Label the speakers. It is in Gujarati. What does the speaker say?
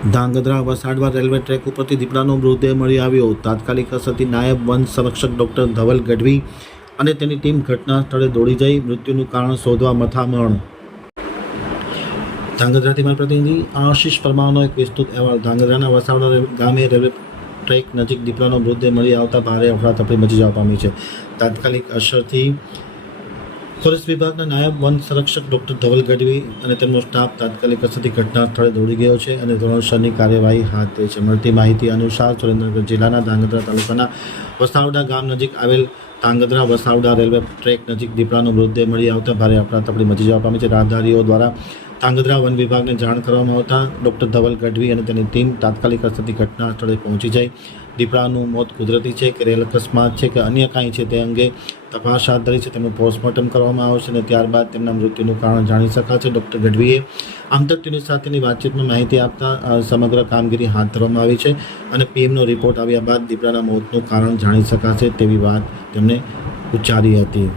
Speaker 1: ધાંગધ્રા વસાડવા રેલવે ટ્રેક ઉપરથી દીપડાનો મૃતદેહ મળી આવ્યો. તાત્કાલિક અસરથી નાયબ વન સંરક્ષક ડૉક્ટર ધવલ ગઢવી અને તેની ટીમ ઘટના સ્થળે દોડી જઈ મૃત્યુનું કારણ શોધવા મથામણ. ધાંગધ્રાથી મારા પ્રતિનિધિ આશીષ પરમારનો એક વિસ્તૃત અહેવાલ. ધાંગધ્રાના વસાવડા ગામે રેલવે ટ્રેક નજીક દીપડાનો મૃતદેહ મળી આવતા ભારે અફડાતફડી મચી જવા પામી છે. તાત્કાલિક અસરથી ફોરેસ્ટ વિભાગના નાયબ વન સંરક્ષક ડોક્ટર ધવલ ગઢવી અને તેમનો સ્ટાફ તાત્કાલિક અસરથી ઘટના સ્થળે દોડી ગયો છે અને ધોરણસરની કાર્યવાહી હાથ ધરી છે. મળતી માહિતી અનુસાર સુરેન્દ્રનગર જિલ્લાના ધાંગધ્રા તાલુકાના વસાવડા ગામ નજીક આવેલ ધાંગધ્રા વસાવડા રેલવે ટ્રેક નજીક દીપડાનો મૃતદેહ મળી આવતા ભારે અફડાતફડી મચી જવા પામી છે. રાહદારીઓ દ્વારા ધાંગધ્રા વન વિભાગને જાણ કરવામાં આવતા ડૉક્ટર ધવલ ગઢવી અને તેની ટીમ તાત્કાલિક અસરથી ઘટના સ્થળે પહોંચી જાય. દીપડાનું મોત કુદરતી છે કે રેલ અકસ્માત છે કે અન્ય કાંઈ છે તે અંગે તપાસ હાથ ધરી છે. તેમનું પોસ્ટમોર્ટમ કરવામાં આવશે અને ત્યારબાદ તેમના મૃત્યુનું કારણ જાણી શકાશે. ડૉક્ટર ગઢવીએ આંતરટીની સાથેની વાતચીતમાં માહિતી આપતા સમગ્ર કામગીરી હાથ ધરવામાં આવી છે અને પીએમનો રિપોર્ટ આવ્યા બાદ દીપડાના મોતનું કારણ જાણી શકાશે તેવી વાત તેમણે ઉચ્ચારી હતી.